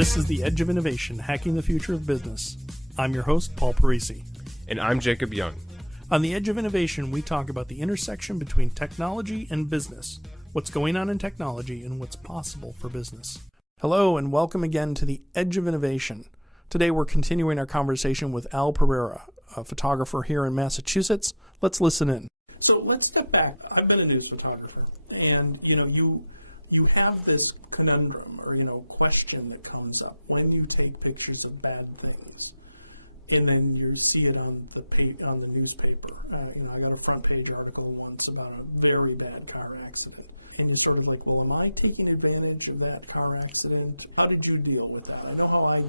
This is The Edge of Innovation, Hacking the Future of Business. I'm your host, Paul Pereira. And I'm Jacob Young. On The Edge of Innovation, we talk about the intersection between technology and business, what's going on in technology, and what's possible for business. Hello, and welcome again to The Edge of Innovation. Today, we're continuing our conversation with Al Pereira, a photographer here in Massachusetts. Let's listen in. So let's step back. I've been a news photographer, and you have this conundrum or question that comes up when you take pictures of bad things, and then you see it on the newspaper. I got a front page article once about a very bad car accident, and you're sort of like, well, am I taking advantage of that car accident? How did you deal with that? I know how I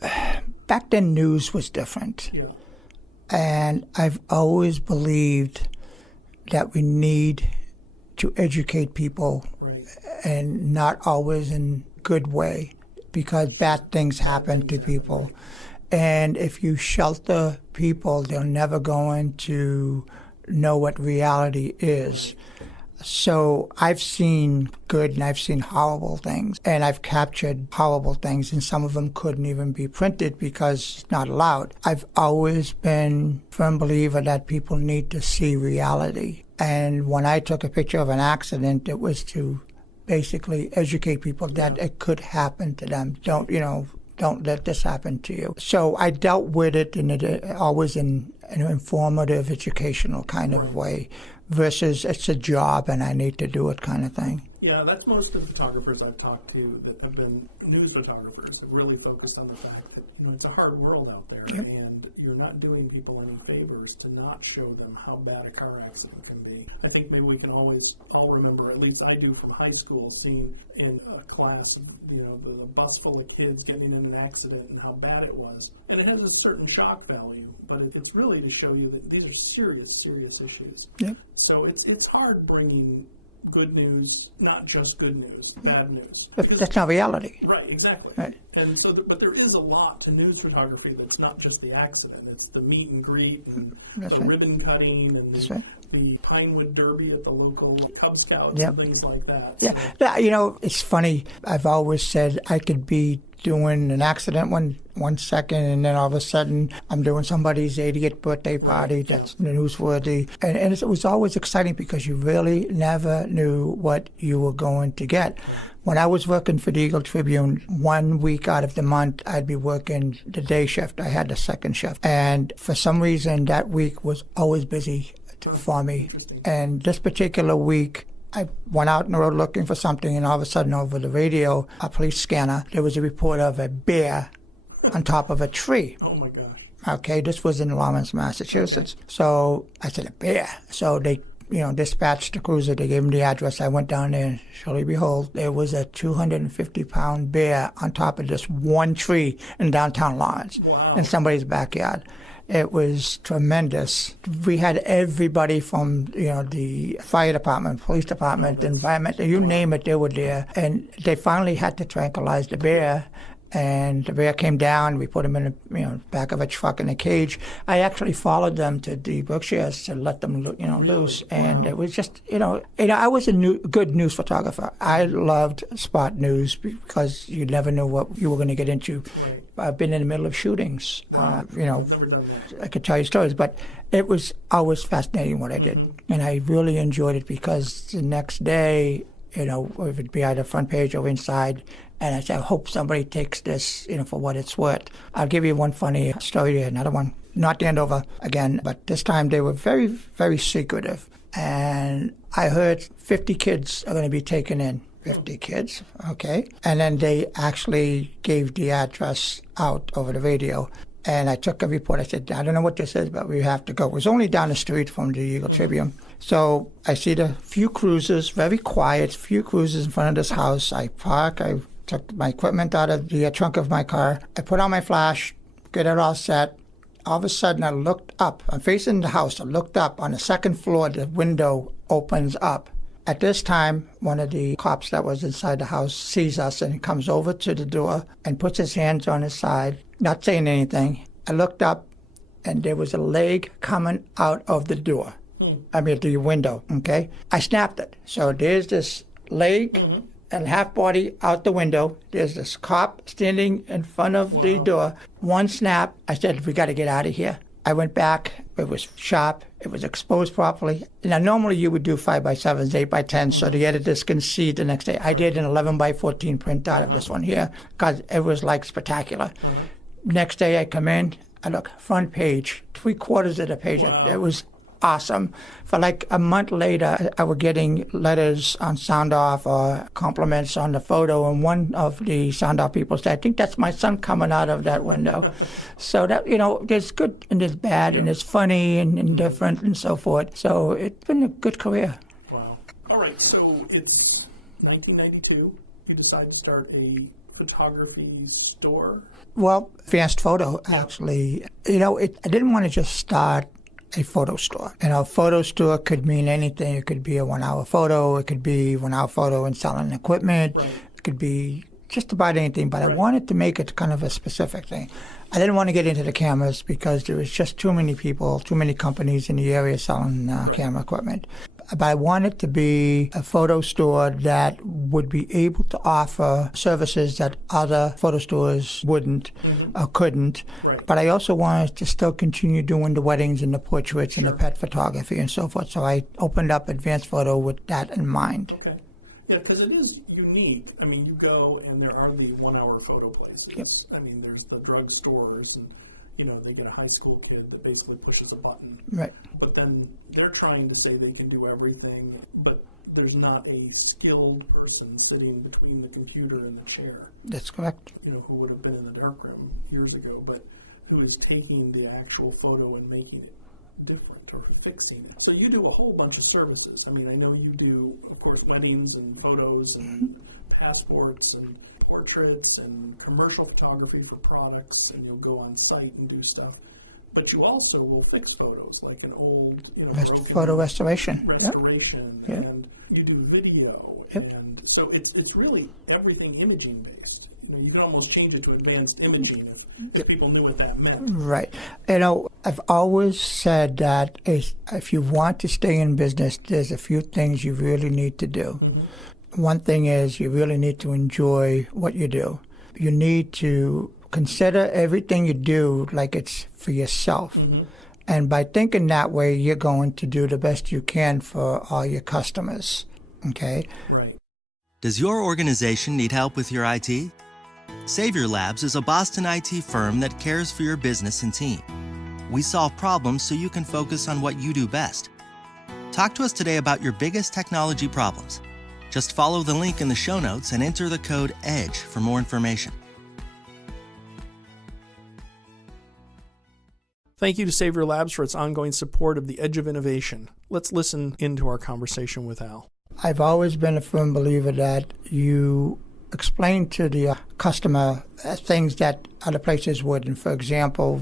did. Back then news was different. Yeah. And I've always believed that we need to educate people, Right. and not always in good way, because bad things happen to people. And if you shelter people, they're never going to know what reality is. So I've seen good and I've seen horrible things, and I've captured horrible things, and some of them couldn't even be printed because it's not allowed. I've always been a firm believer that people need to see reality. And when I took a picture of an accident, it was to basically educate people that it could happen to them. Don't let this happen to you. So I dealt with it always in an informative, educational kind of way, versus it's a job and I need to do it kind of thing. Yeah, that's most of the photographers I've talked to that have been news photographers have really focused on the fact that it's a hard world out there, Yep. and you're not doing people any favors to not show them how bad a car accident can be. I think maybe we can always all remember, at least I do from high school, seeing in a class, the bus full of kids getting in an accident and how bad it was. And it has a certain shock value, but it's really to show you that these are serious, serious issues. Yep. So it's hard bringing good news, not just good news, bad news. That's not reality. Right, exactly. Right. And so, but there is a lot to news photography that's not just the accident. It's the meet and greet and That's the right. ribbon cutting and That's right. the Pinewood Derby at the local Cub Scouts Yep. and things like that. Yeah, it's funny. I've always said I could be doing an accident one second, and then all of a sudden I'm doing somebody's 80th birthday party that's newsworthy. And it was always exciting because you really never knew what you were going to get. When I was working for the Eagle Tribune, 1 week out of the month, I'd be working the day shift. I had the second shift. And for some reason, that week was always busy for me. And this particular week, I went out on the road looking for something, and all of a sudden over the radio, a police scanner, there was a report of a bear on top of a tree. Oh my gosh. Okay, this was in Lawrence, Massachusetts. So I said, a bear. So they, dispatched the cruiser. They gave me the address. I went down there, and surely behold, there was a 250-pound bear on top of this one tree in downtown Lawrence, Wow. in somebody's backyard. It was tremendous. We had everybody from, the fire department, police department, environment, you name it, they were there. And they finally had to tranquilize the bear. And the bear came down. We put him in the back of a truck in a cage. I actually followed them to the Berkshires to let them loose. And it was just I was a good news photographer. I loved spot news because you never knew what you were going to get into. Right. I've been in the middle of shootings. I've never done that. I could tell you stories, but it was always fascinating what I did, and I really enjoyed it because the next day, it would be either front page or inside. And I said, I hope somebody takes this, for what it's worth. I'll give you one funny story, another one. Not the Andover again, but this time they were very, very secretive. And I heard 50 kids are going to be taken in. 50 kids, okay. And then they actually gave the address out over the radio. And I took a report. I said, I don't know what this is, but we have to go. It was only down the street from the Eagle Tribune. So I see the few cruisers, very quiet, few cruisers in front of this house. I park. I took my equipment out of the trunk of my car. I put on my flash, get it all set. All of a sudden, I looked up. I'm facing the house. I looked up. On the second floor, the window opens up. At this time, one of the cops that was inside the house sees us and comes over to the door and puts his hands on his side, not saying anything. I looked up, and there was a leg coming out of the door. The window, okay? I snapped it. So there's this leg and half body out the window. There's this cop standing in front of the door. One snap, I said, we got to get out of here. I went back. It was sharp. It was exposed properly. Now, normally you would do 5x7s, 8x10s, so the editors can see it the next day. I did an 11x14 print out of this one here because it was like spectacular. Next day I come in, I look, front page, 3/4 of the page. It was awesome. For like a month later, I was getting letters on Sound Off or compliments on the photo, and one of the Sound Off people said, I think that's my son coming out of that window. So that, there's good and there's bad, and it's funny and different and so forth. So it's been a good career. Wow. All right, so it's 1992. You decide to start a photography store? Well, Freelance Photo, actually. I didn't want to just start a photo store. A photo store could mean anything. It could be a 1-hour photo. It could be 1-hour photo and selling equipment. Right. It could be just about anything, but I wanted to make it kind of a specific thing. I didn't want to get into the cameras because there was just too many people, too many companies in the area selling camera equipment. But I wanted to be a photo store that would be able to offer services that other photo stores wouldn't or couldn't. Right. But I also wanted to still continue doing the weddings and the portraits and the pet photography and so forth. So I opened up Advanced Photo with that in mind. Okay. Yeah, because it is unique. I mean, you go and there are these 1-hour photo places. Yep. I mean, there's the drug stores and they get a high school kid that basically pushes a button. Right. But then they're trying to say they can do everything, but there's not a skilled person sitting between the computer and the chair. That's correct. Who would have been in the darkroom years ago, but who is taking the actual photo and making it different or fixing it. So you do a whole bunch of services. I mean, I know you do, of course, weddings and photos and passports and portraits and commercial photography for products, and you'll go on site and do stuff. But you also will fix photos, like an old, photo restoration. Restoration, Yep. and you do video, Yep. and so it's really everything imaging based. You can almost change it to advanced imaging if people knew what that meant. Right. I've always said that if you want to stay in business, there's a few things you really need to do. One thing is you really need to enjoy what you do. You need to consider everything you do like it's for yourself. And by thinking that way, you're going to do the best you can for all your customers. Okay? Right. Does your organization need help with your IT? Savior Labs is a Boston IT firm that cares for your business and team. We solve problems so you can focus on what you do best. Talk to us today about your biggest technology problems. Just follow the link in the show notes and enter the code EDGE for more information. Thank you to Savior Labs for its ongoing support of the Edge of Innovation. Let's listen into our conversation with Al. I've always been a firm believer that you explain to the customer things that other places wouldn't. For example,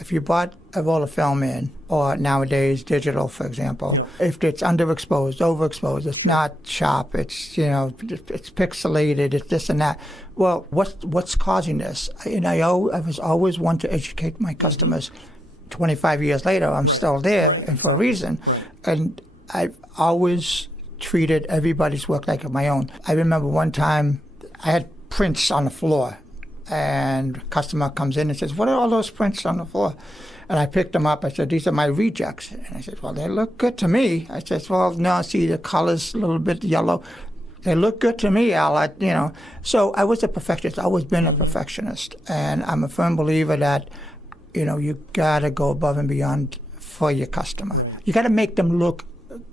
if you bought a roll of film in, or nowadays digital, for example, if it's underexposed, overexposed, it's not sharp, it's it's pixelated, it's this and that. Well, what's causing this? And I was always one to educate my customers. 25 years later, I'm still there, and for a reason. And I've always treated everybody's work like my own. I remember one time I had prints on the floor, and a customer comes in and says, "What are all those prints on the floor?" And I picked them up. I said, "These are my rejects." And I said, "Well, they look good to me." I said, "Well, no, see, the color's a little bit yellow." They look good to me, Al. So I was a perfectionist. I've always been a perfectionist. And I'm a firm believer that, you got to go above and beyond for your customer. You got to make them look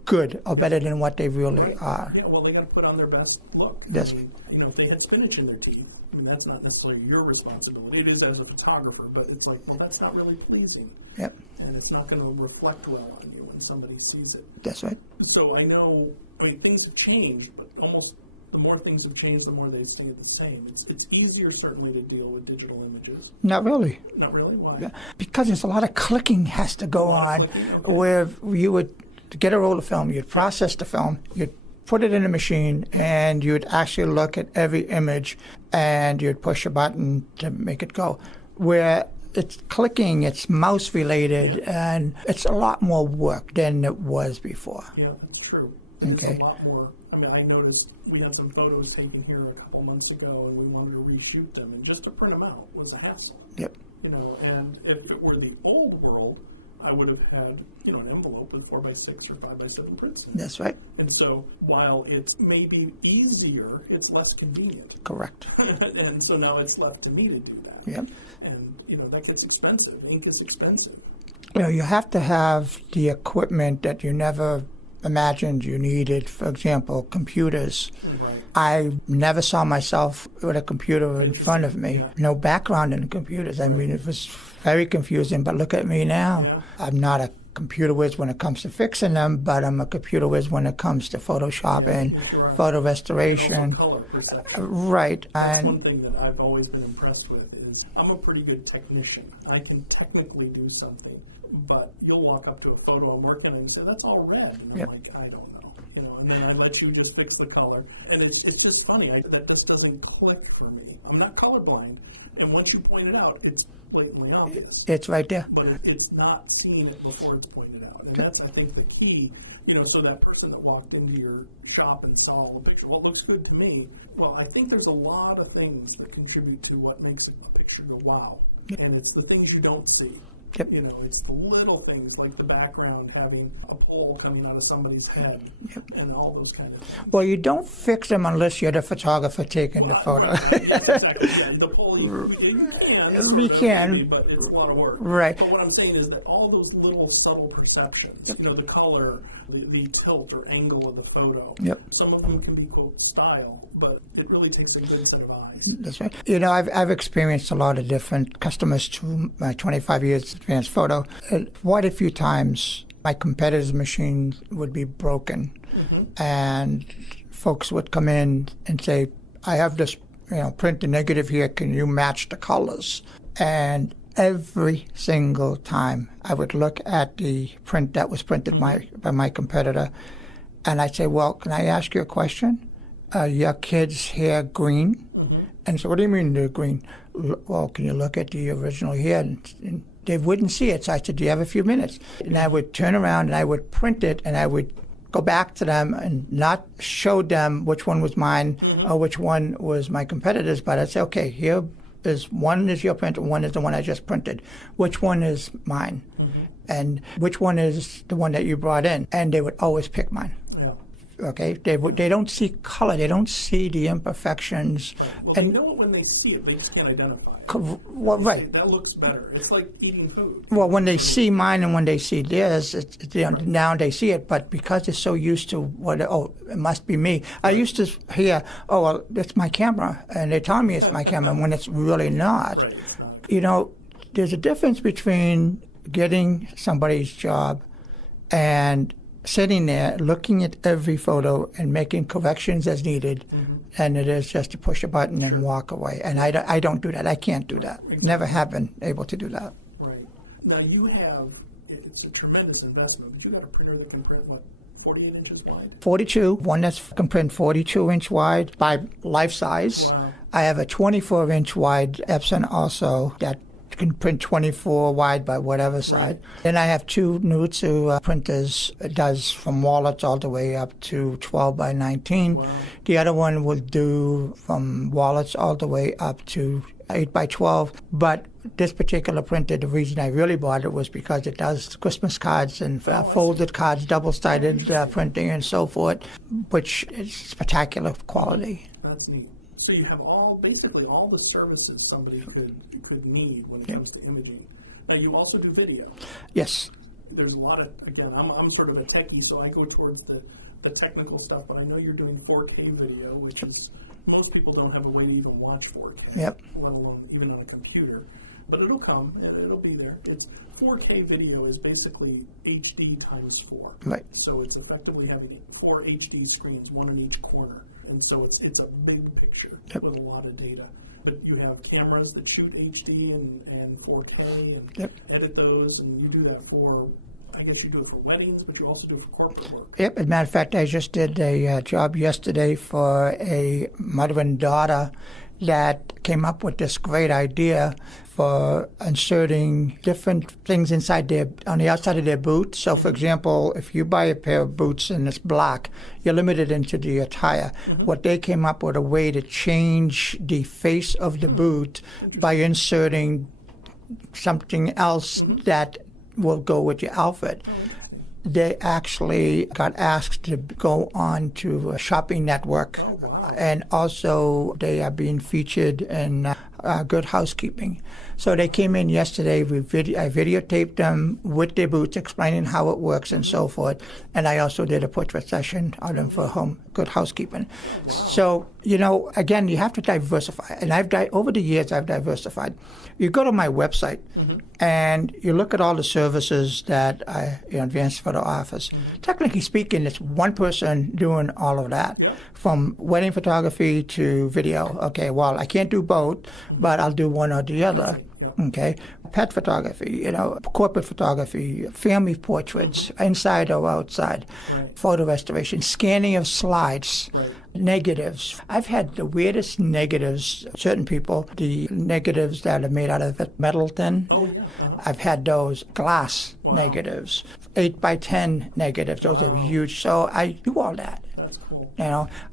good or better than what they really are. Yeah, well, they got to put on their best look. Yes. If they had spinach in their teeth, that's not necessarily your responsibility. It is as a photographer, but it's like, well, that's not really pleasing. Yep. And it's not going to reflect well on you when somebody sees it. That's right. So I know, things have changed, but almost the more things have changed, the more they stay the same. It's easier, certainly, to deal with digital images. Not really. Not really? Why? Yeah. Because there's a lot of clicking has to go on, where you would get a roll of film, you'd process the film, you'd put it in a machine, and you'd actually look at every image, and you'd push a button to make it go. Where it's clicking, it's mouse related, and it's a lot more work than it was before. Yeah, that's true. Okay. It's a lot more. I mean, I noticed we had some photos taken here a couple months ago, and we wanted to reshoot them, and just to print them out was a hassle. Yep. You know, and if it were the old world, I would have had, you know, an envelope with 4x6 or 5x7 prints in it. That's right. And so while it's maybe easier, it's less convenient. Correct. And so now it's left to me to do that. Yep. And, you know, that gets expensive. Ink is expensive. You know, you have to have the equipment that you never imagined you needed. For example, computers. Right. I never saw myself with a computer in front of me. No background in computers. I mean, it was very confusing, but look at me now. Yeah. I'm not a computer whiz when it comes to fixing them, but I'm a computer whiz when it comes to Photoshop and Right. photo And restoration. also color perception. Right. That's And one thing that I've always been impressed with is I'm a pretty good technician. I can technically do something, but you'll walk up to a photo I'm working on and say, that's all red. And Yep. I'm like, I don't know. You know, and then I let you just fix the color. And it's just funny that this doesn't click for me. I'm not colorblind. And once you point it out, it's blatantly obvious. it's right there. But it's not seeing it before it's pointed out. And that's, I think, the key. You know, so that person that walked into your shop and saw the picture, well, it looks good to me. Well, I think there's a lot of things that contribute to what makes a picture go wow. And it's the things you don't see. Yep. You know, it's the little things like the background having a pole coming out of somebody's head and all those kind of things. Well, you don't fix them unless you're the photographer taking the photo. Exactly. The pole, you can. We can. But it's a lot of work. Right. But what I'm saying is that all those little subtle perceptions, you know, the color, the tilt or angle of the photo, Yep. some of them can be, quote, style, but it really takes a good set of eyes. That's right. You know, I've experienced a lot of different customers through my 25 years advanced photo. Quite a few times, my competitors' machines would be broken, and folks would come in and say, "I have this, print the negative here. Can you match the colors?" And every single time, I would look at the print that was printed by my competitor, and I'd say, "Well, can I ask you a question? Your kid's hair green?" And so, "What do you mean they're green?" "Well, can you look at the original hair?" And they wouldn't see it. So I said, "Do you have a few minutes?" And I would turn around and I would print it, and I would go back to them and not show them which one was mine or which one was my competitor's, but I'd say, "Okay, here is one is your print and one is the one I just printed. Which one is mine? And which one is the one that you brought in?" And they would always pick mine. Yeah. Okay, they don't see color, they don't see the imperfections, Well, and they know it when they see it, they just can't identify it. well, right. That looks better. It's like eating food. Well, when they see mine and when they see theirs, now they see it. But because they're so used to it must be me. I used to hear, "Oh, well, it's my camera," and they tell me it's my camera when it's really not. Right, it's not. You know, there's a difference between getting somebody's job and sitting there looking at every photo and making corrections as needed, and it is just to push a button and walk away. And I don't do that. I can't do that. Never have been able to do that. Right. Now you have, it's a tremendous investment, but you got a printer that can print, what, 48 inches wide? 42, one that can print 42-inch wide by life size. Wow. I have a 24-inch wide Epson also that can print 24 wide by whatever side. Then I have two Nutsu printers. It does from wallets all the way up to 12 by 19. Wow. The other one will do from wallets all the way up to 8 by 12. But this particular printer, the reason I really bought it was because it does Christmas cards and folded cards, double-sided printing and so forth, which is spectacular quality. That's neat. So you have basically all the services somebody could need when it comes to imaging. Now you also do video. Yes. There's a lot of, again, I'm sort of a techie, so I go towards the technical stuff, but I know you're doing 4K video, which is, most people don't have a way to even watch 4K, Yep. let alone even on a computer. But it'll come, and it'll be there. It's 4K video is basically HD times 4. Right. So it's effectively having 4 HD screens, one in each corner. And so it's a big picture with a lot of data. But you have cameras that shoot HD and 4K and edit those, and you do that for, I guess you do it for weddings, but you also do it for corporate work. Yep. As a matter of fact, I just did a job yesterday for a mother and daughter that came up with this great idea for inserting different things on the outside of their boot. So, for example, if you buy a pair of boots and it's black, you're limited into the attire. What they came up with a way to change the face of the boot by inserting something else that will go with your outfit. They actually got asked to go on to a shopping network, and also they are being featured in Good Housekeeping. So they came in yesterday. I videotaped them with their boots, explaining how it works and so forth. And I also did a portrait session on them for Good Housekeeping. So, again, you have to diversify. And over the years, I've diversified. You go to my website and you look at all the services that Advanced Photo offers. Technically speaking, it's one person doing all of that, from wedding photography to video. Okay, well, I can't do both, but I'll do one or the other. Okay, pet photography, corporate photography, family portraits, inside or outside, photo restoration, scanning of slides, negatives. I've had the weirdest negatives. Certain people, the negatives that are made out of metal tin, I've had those glass negatives, 8x10 negatives. Those are huge. So I do all that. That's cool.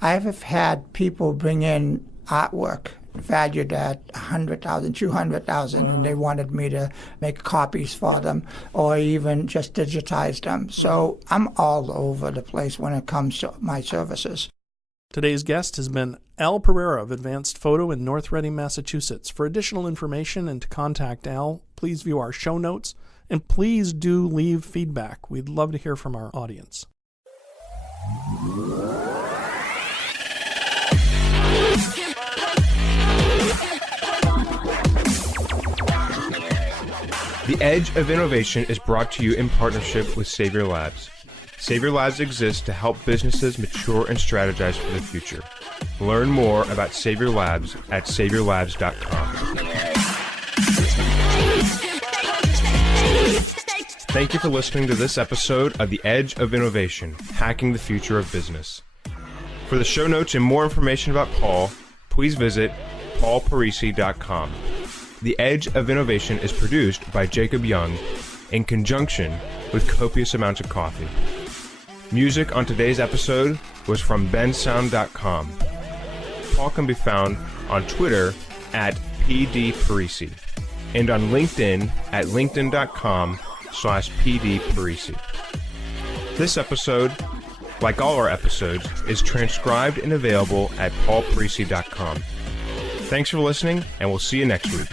I've had people bring in artwork valued at $100,000, $200,000, and they wanted me to make copies for them or even just digitize them. So I'm all over the place when it comes to my services. Today's guest has been Al Pereira of Advanced Photo in North Reading, Massachusetts. For additional information and to contact Al, please view our show notes, and please do leave feedback. We'd love to hear from our audience. The Edge of Innovation is brought to you in partnership with Savior Labs. Savior Labs exists to help businesses mature and strategize for the future. Learn more about Savior Labs at saviorlabs.com. Thank you for listening to this episode of The Edge of Innovation, Hacking the Future of Business. For the show notes and more information about Paul, please visit paulparisi.com. The Edge of Innovation is produced by Jacob Young in conjunction with copious amounts of coffee. Music on today's episode was from bensound.com. Paul can be found on Twitter at pdparisi and on LinkedIn at linkedin.com/pdparisi. This episode, like all our episodes, is transcribed and available at paulparisi.com. Thanks for listening, and we'll see you next week.